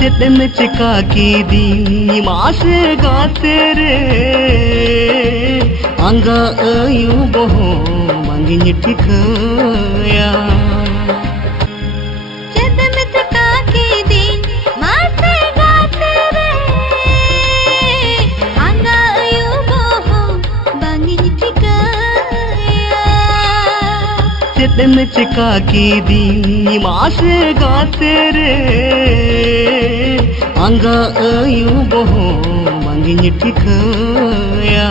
चेतन चिका की दी मासे गाते रे अंगा आयु बहो मांगिन ठिकाया चेतन चिका की दी मासे गाते रे अंगा आयु बहो मांगिन ठिकाया चेतन चिका की दी मासे गाते रे अंगा आयु बहो मांगिन ठिकाया